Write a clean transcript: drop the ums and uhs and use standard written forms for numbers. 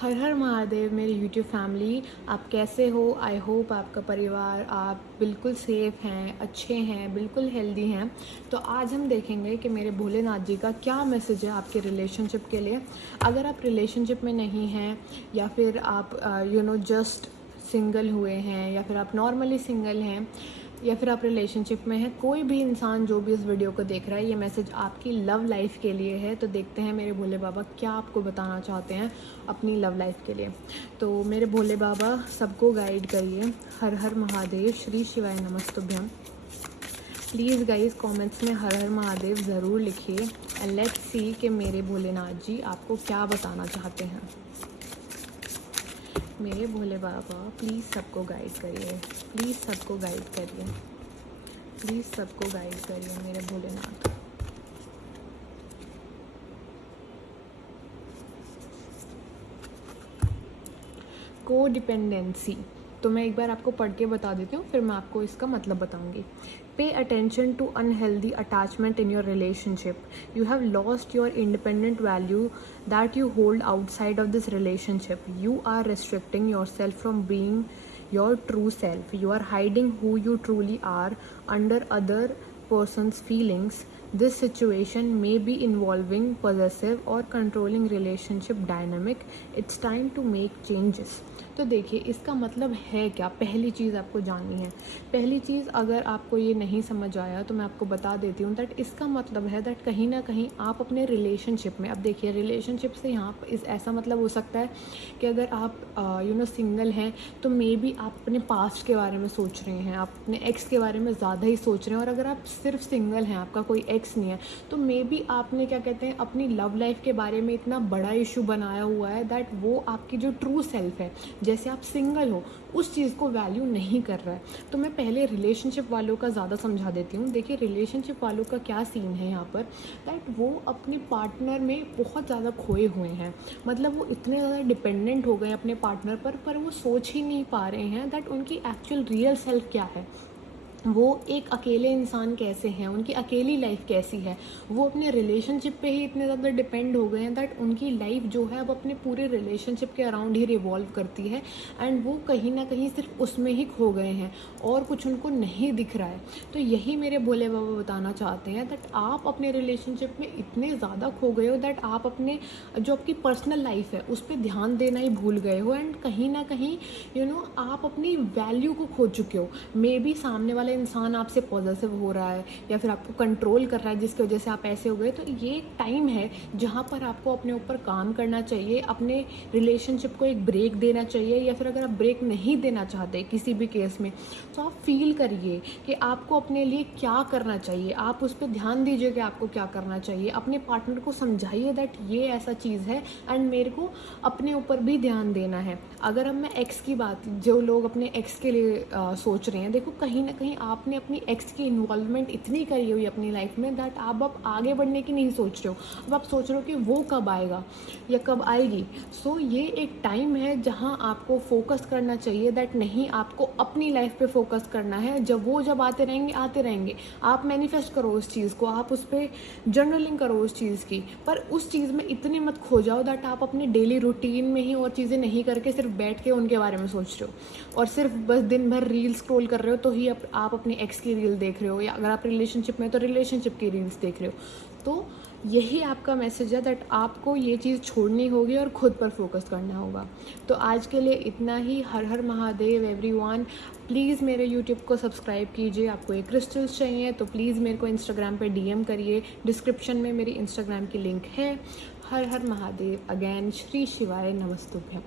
हर हर महादेव मेरी YouTube family, आप कैसे हो? आई होप आपका परिवार आप बिल्कुल सेफ़ हैं, अच्छे हैं, बिल्कुल हेल्दी हैं। तो आज हम देखेंगे कि मेरे भोलेनाथ जी का क्या मैसेज है आपके रिलेशनशिप के लिए। अगर आप रिलेशनशिप में नहीं हैं या फिर आप जस्ट सिंगल हुए हैं या फिर आप नॉर्मली सिंगल हैं या फिर आप रिलेशनशिप में हैं, कोई भी इंसान जो भी इस वीडियो को देख रहा है, ये मैसेज आपकी लव लाइफ के लिए है। तो देखते हैं मेरे भोले बाबा क्या आपको बताना चाहते हैं अपनी लव लाइफ के लिए। तो मेरे भोले बाबा सबको गाइड करिए। हर हर महादेव, श्री शिवाय नमस्तुभ्यम। प्लीज़ गाइस कमेंट्स में हर हर महादेव ज़रूर लिखिए एंड लेट्स सी कि मेरे भोलेनाथ जी आपको क्या बताना चाहते हैं। मेरे भोले बाबा प्लीज़ सबको गाइड करिए, प्लीज़ सबको गाइड करिए, प्लीज़ सबको गाइड करिए मेरे भोलेनाथ। को डिपेंडेंसी, तो मैं एक बार आपको पढ़ के बता देती हूँ, फिर मैं आपको इसका मतलब बताऊँगी। Pay attention to unhealthy attachment in your relationship. You have lost your independent value that you hold outside of this relationship. You are restricting yourself from being your true self. You are hiding who you truly are under other person's feelings. This situation may be involving possessive or controlling relationship dynamic. It's time to make changes. तो देखिए इसका मतलब है क्या, पहली चीज़ आपको जाननी है। पहली चीज़ अगर आपको ये नहीं समझ आया तो मैं आपको बता देती हूँ दैट इसका मतलब है दैट कहीं ना कहीं आप अपने रिलेशनशिप में, अब देखिए रिलेशनशिप से यहाँ इस ऐसा मतलब हो सकता है कि अगर आप सिंगल हैं तो मे बी आप अपने पास्ट के बारे में सोच रहे हैं, आप अपने एक्स के बारे में ज़्यादा ही सोच रहे हैं। और अगर आप सिर्फ सिंगल हैं, आपका कोई एक्स नहीं है, तो मे बी आपने क्या कहते हैं अपनी लव लाइफ के बारे में इतना बड़ा इशू बनाया हुआ है दैट वो आपकी जो ट्रू सेल्फ है, जैसे आप सिंगल हो, उस चीज़ को वैल्यू नहीं कर रहा है। तो मैं पहले रिलेशनशिप वालों का ज़्यादा समझा देती हूँ। देखिए रिलेशनशिप वालों का क्या सीन है यहाँ पर दैट वो अपने पार्टनर में बहुत ज़्यादा खोए हुए हैं। मतलब वो इतने ज़्यादा डिपेंडेंट हो गए अपने पार्टनर पर वो सोच ही नहीं पा रहे हैं दैट उनकी एक्चुअल रियल सेल्फ क्या है, वो एक अकेले इंसान कैसे हैं, उनकी अकेली लाइफ कैसी है। वो अपने रिलेशनशिप पे ही इतने ज़्यादा डिपेंड हो गए हैं दैट उनकी लाइफ जो है अब अपने पूरे रिलेशनशिप के अराउंड ही रिवॉल्व करती है एंड वो कहीं ना कहीं सिर्फ उसमें ही खो गए हैं और कुछ उनको नहीं दिख रहा है। तो यही मेरे भोले बाबा बताना चाहते हैं दैट आप अपने रिलेशनशिप में इतने ज़्यादा खो गए हो दैट आप अपने जो आपकी पर्सनल लाइफ है उस पर ध्यान देना ही भूल गए हो एंड कहीं ना कहीं आप अपनी वैल्यू को खो चुके हो। मे बी सामने वाला इंसान आपसे पॉजिटिव हो रहा है या फिर आपको कंट्रोल कर रहा है जिसकी वजह से आप ऐसे हो गए। तो ये एक टाइम है जहाँ पर आपको अपने ऊपर काम करना चाहिए, अपने रिलेशनशिप को एक ब्रेक देना चाहिए। या फिर अगर आप ब्रेक नहीं देना चाहते किसी भी केस में तो आप फील करिए कि आपको अपने लिए क्या करना चाहिए, आप उस पर ध्यान दीजिए कि आपको क्या करना चाहिए। अपने पार्टनर को समझाइए दैट ये ऐसा चीज़ है एंड मेरे को अपने ऊपर भी ध्यान देना है। अगर अब मैं एक्स की बात, जो लोग अपने एक्स के लिए सोच रहे हैं, देखो कहीं ना कहीं आपने अपनी एक्स की इन्वॉल्वमेंट इतनी करी हुई अपनी लाइफ में दैट आप अब आगे बढ़ने की नहीं सोच रहे हो। अब आप सोच रहे हो कि वो कब आएगा या कब आएगी। सो ये एक टाइम है जहां आपको फोकस करना चाहिए दैट नहीं, आपको अपनी लाइफ पे फोकस करना है। जब आते रहेंगे आप मैनिफेस्ट करो उस चीज़ को, आप उस पर जर्नलिंग करो उस चीज़ की, पर उस चीज़ में इतने मत खो जाओ दैट आप अपने डेली रूटीन में ही और चीज़ें नहीं करके सिर्फ बैठ के उनके बारे में सोच रहे हो और सिर्फ बस दिन भर रील स्क्रॉल कर रहे हो तो ही आप अपनी एक्स की रील देख रहे हो, या अगर आप रिलेशनशिप में तो रिलेशनशिप की रील्स देख रहे हो। तो यही आपका मैसेज है दैट आपको ये चीज़ छोड़नी होगी और ख़ुद पर फोकस करना होगा। तो आज के लिए इतना ही। हर हर महादेव एवरीवन। प्लीज़ मेरे यूट्यूब को सब्सक्राइब कीजिए। आपको ये क्रिस्टल्स चाहिए तो प्लीज़ मेरे को इंस्टाग्राम पे DM करिए, डिस्क्रिप्शन में मेरी इंस्टाग्राम की लिंक है। हर हर महादेव। अगैन श्री शिवाय नमस्तुभ्यम।